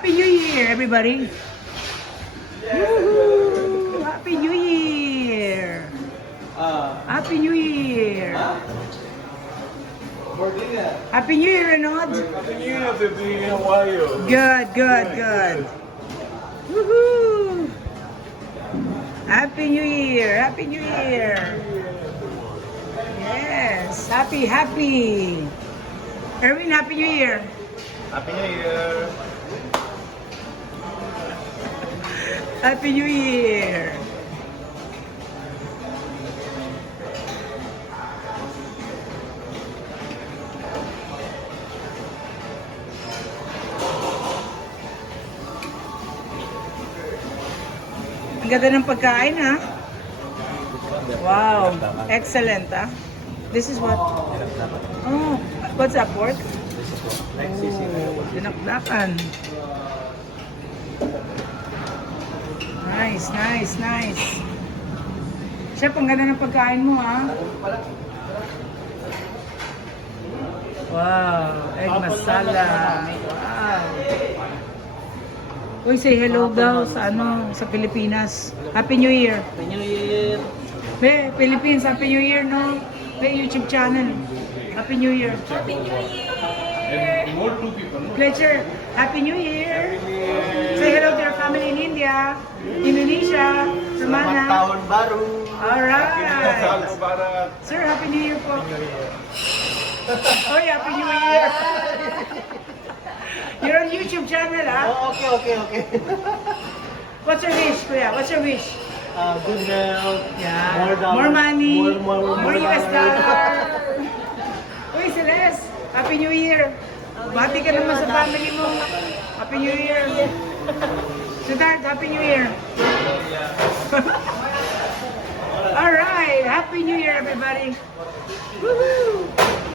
Happy New Year, everybody. Woohoo! Happy New Year. Happy New Year. Happy New Year, Renod. Happy New Year, baby. How are you? Good. Woohoo! Happy New Year. Happy New Year. Yes. Happy. Erwin, Happy New Year. Happy New Year. Happy New Year. Ang ganda ng pagkain, ha? Wow. Excellent, ha? This is what? Oh, what's that, pork? Oh, dinakdakan. Nice. Chef, ang ganda ng pagkain mo, ha? Wow, egg masala. Wow. Uy, say hello daw sa sa Pilipinas. Happy New Year. Happy New Year. Hey, Philippines, Happy New Year, no? May YouTube channel. Happy New Year. Happy New Year. And more two people, no? Pleasure. Happy New Year. Say hello to your family in India, Indonesia, Samana. Tahun baru. Alright. Sir, Happy New Year po. Oy, Happy New Year. You're on YouTube channel, ha? Oh, okay. What's your wish, kuya? What's your wish? Good health. Yeah. More money. More US dollar. Uy, Celeste. Happy New Year. Bati ka naman sa family mo. Happy New Year. Siddharth, Happy New Year. Alright. Happy New Year, everybody. Woohoo!